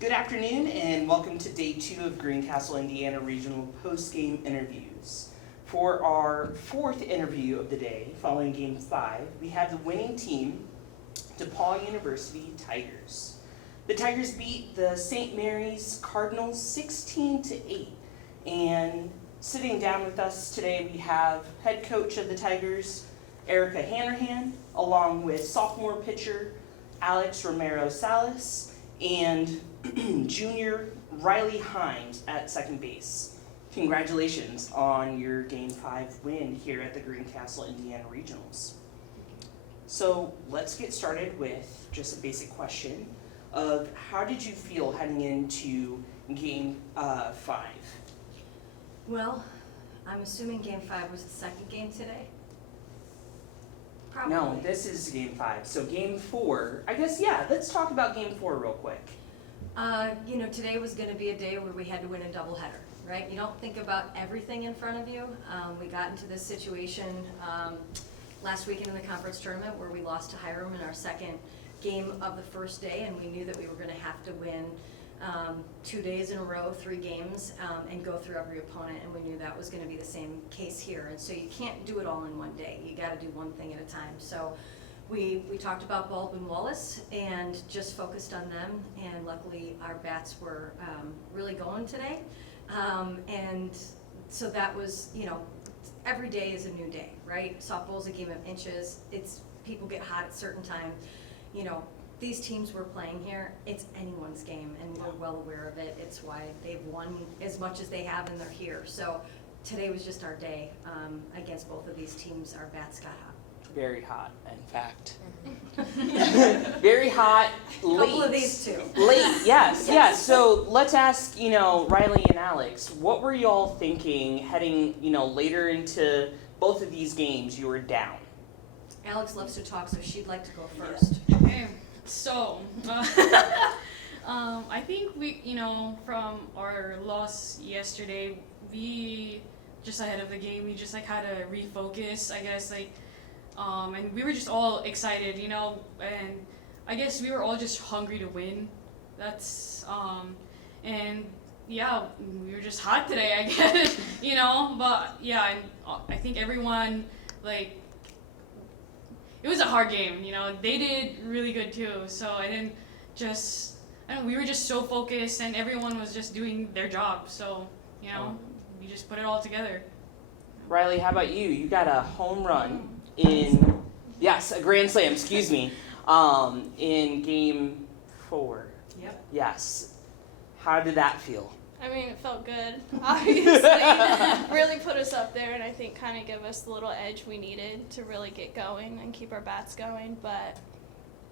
Good afternoon and welcome to day 2 of Greencastle, Indiana Regional post-game interviews. For our 4th interview of the day, following Game 5, we have the winning team, DePauw University Tigers. The Tigers beat the St. Mary's Cardinals 16-8. And sitting down with us today, we have head coach of the Tigers, Erica Hanrahan, along with sophomore pitcher Alex Romero-Salas, and junior Riley Heim at second base. Congratulations on your Game 5 win here at the Greencastle, Indiana Regionals. So let's get started with just a basic question of how did you feel heading into Game 5? Well, I'm assuming Game 5 was the second game today? Probably. No, this is Game 5. So Game 4, I guess, let's talk about Game 4 real quick. Today was going to be a day where we had to win a doubleheader, right? You don't think about everything in front of you. We got into this situation last weekend in the conference tournament where we lost to Heim in our second game of the first day, and we knew that we were going to have to win 2 days in a row, 3 games, and go through every opponent, and we knew that was going to be the same case here. And so you can't do it all in one day. You got to do one thing at a time. So we talked about Baldwin-Wallace and just focused on them, and luckily our bats were really going today. And so that was, every day is a new day, right? Softball's a game of inches. People get hot at certain times. These teams we're playing here, it's anyone's game, and we're well aware of it. It's why they've won as much as they have, and they're here. So today was just our day against both of these teams. Our bats got hot. Very hot, in fact. Very hot, late. A couple of these too. Late, yes. So let's ask, Riley and Alex, what were y'all thinking heading, later into both of these games? You were down. Alex loves to talk, so she'd like to go first. Okay, so I think we, from our loss yesterday, we just ahead of the game, we just had to refocus, I guess, and we were just all excited, and I guess we were all just hungry to win. That's and yeah, we were just hot today, I guess, but yeah, and I think everyone it was a hard game, they did really good too, so we were just so focused, and everyone was just doing their job, so, we just put it all together. Riley, how about you? You got a home run a grand slam, excuse me, in Game 4. Yep. Yes. How did that feel? I mean, it felt good, obviously. Really put us up there, and I think kind of give us the little edge we needed to really get going and keep our bats going. But,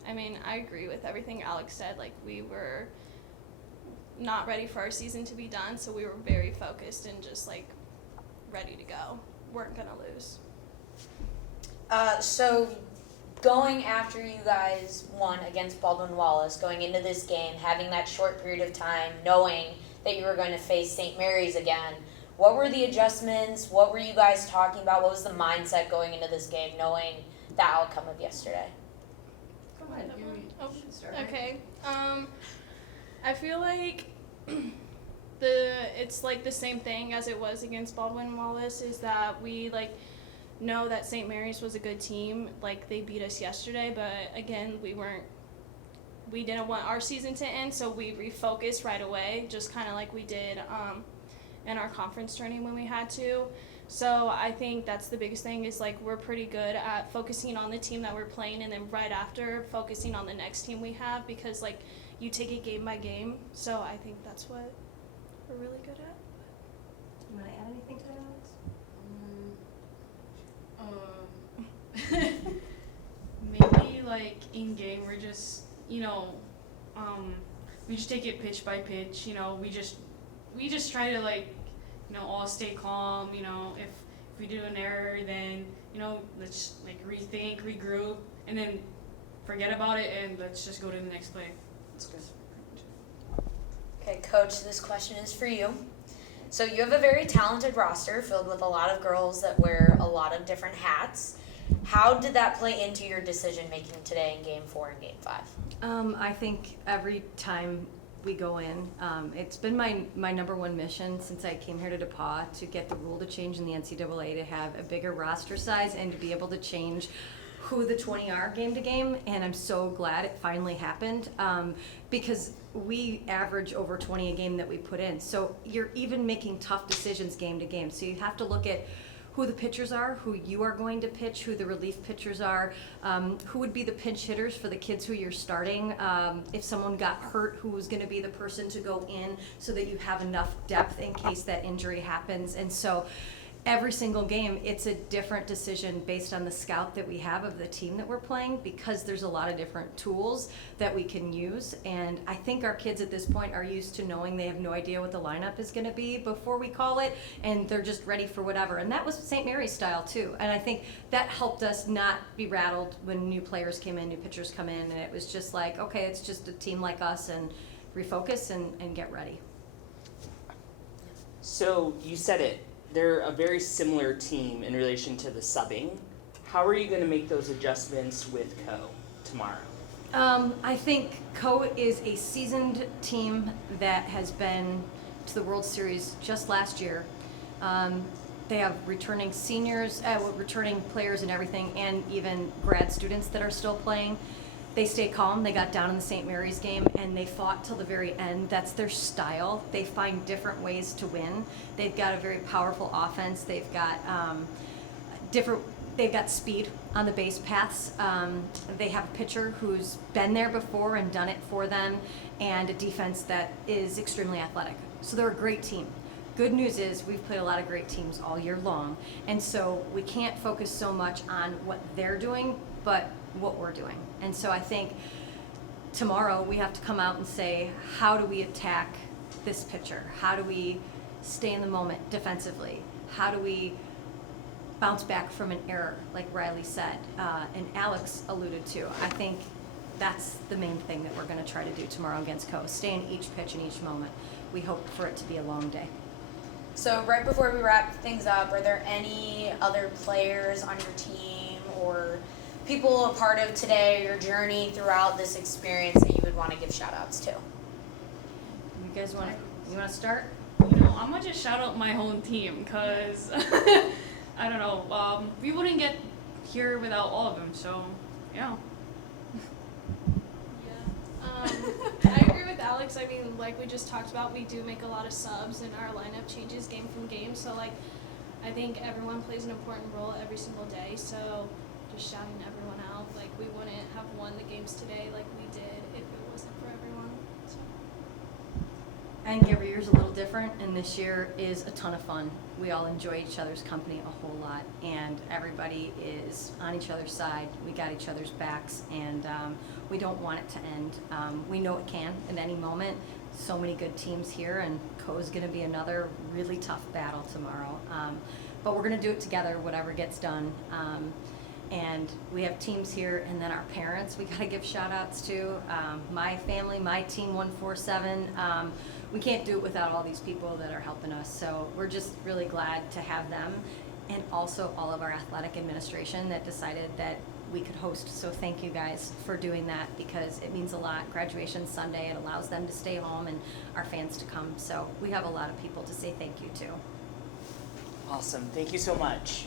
I mean, I agree with everything Alex said. We were not ready for our season to be done, so we were very focused and just, ready to go. Weren't going to lose. So going after you guys won against Baldwin-Wallace, going into this game, having that short period of time, knowing that you were going to face St. Mary's again, what were the adjustments? What were you guys talking about? What was the mindset going into this game, knowing the outcome of yesterday? Go ahead. Okay. I feel like it's the same thing as it was against Baldwin-Wallace, is that we know that St. Mary's was a good team. They beat us yesterday, but again, we didn't want our season to end, so we refocused right away, just kind of like we did in our conference tourney when we had to. So I think that's the biggest thing, is we're pretty good at focusing on the team that we're playing, and then right after focusing on the next team we have, because you take it game by game. So I think that's what we're really good at. You want to add anything to that, Alex? Maybe in game we're just we just take it pitch by pitch. We just try to all stay calm. If we do an error, then let's rethink, regroup, and then forget about it, and let's just go to the next play. That's good. Okay, Coach, this question is for you. So you have a very talented roster filled with a lot of girls that wear a lot of different hats. How did that play into your decision making today in Game 4 and Game 5? I think every time we go in. It's been my number one mission since I came here to DePauw to get the rule to change in the NCAA to have a bigger roster size and to be able to change who the 20 are game to game, and I'm so glad it finally happened because we average over 20 a game that we put in. So you're even making tough decisions game to game. So you have to look at who the pitchers are, who you are going to pitch, who the relief pitchers are, who would be the pinch hitters for the kids who you're starting. If someone got hurt, who was going to be the person to go in so that you have enough depth in case that injury happens. And so every single game, it's a different decision based on the scout that we have of the team that we're playing, because there's a lot of different tools that we can use. And I think our kids at this point are used to knowing they have no idea what the lineup is going to be before we call it, and they're just ready for whatever. And that was St. Mary's style too. And I think that helped us not be rattled when new players came in, new pitchers come in, and it was just like, okay, it's just a team like us, and refocus and get ready. So you said it. They're a very similar team in relation to the subbing. How are you going to make those adjustments with Co tomorrow? I think Co is a seasoned team that has been to the World Series just last year. They have returning seniors, returning players and everything, and even grad students that are still playing. They stay calm. They got down in the St. Mary's game and they fought till the very end. That's their style. They find different ways to win. They've got a very powerful offense. They've got they've got speed on the base paths. They have a pitcher who's been there before and done it for them, and a defense that is extremely athletic. So they're a great team. Good news is we've played a lot of great teams all year long, and so we can't focus so much on what they're doing, but what we're doing. And so I think tomorrow we have to come out and say, how do we attack this pitcher? How do we stay in the moment defensively? How do we bounce back from an error, like Riley said, and Alex alluded to? I think that's the main thing that we're going to try to do tomorrow against Co. Stay in each pitch in each moment. We hope for it to be a long day. So right before we wrap things up, are there any other players on your team or people a part of today, your journey throughout this experience that you would want to give shout outs to? You guys want to start? You know, I'm gonna just shout out my whole team because I don't know, we wouldn't get here without all of them. So yeah. I agree with Alex. I mean, like we just talked about, we do make a lot of subs and our lineup changes game from game. So like, I think everyone plays an important role every single day. So just shouting everyone out, like we wouldn't have won the games today like we did if it wasn't for everyone. So. I think every year's a little different, and this year is a ton of fun. We all enjoy each other's company a whole lot, and everybody is on each other's side. We got each other's backs, and we don't want it to end. We know it can at any moment. So many good teams here, and Co is going to be another really tough battle tomorrow. But we're going to do it together, whatever gets done. And we have teams here, and then our parents we got to give shout outs to. My family, my team 147. We can't do it without all these people that are helping us. So we're just really glad to have them, and also all of our athletic administration that decided that we could host. So thank you guys for doing that, because it means a lot. Graduation Sunday, it allows them to stay home and our fans to come. So we have a lot of people to say thank you to. Awesome. Thank you so much.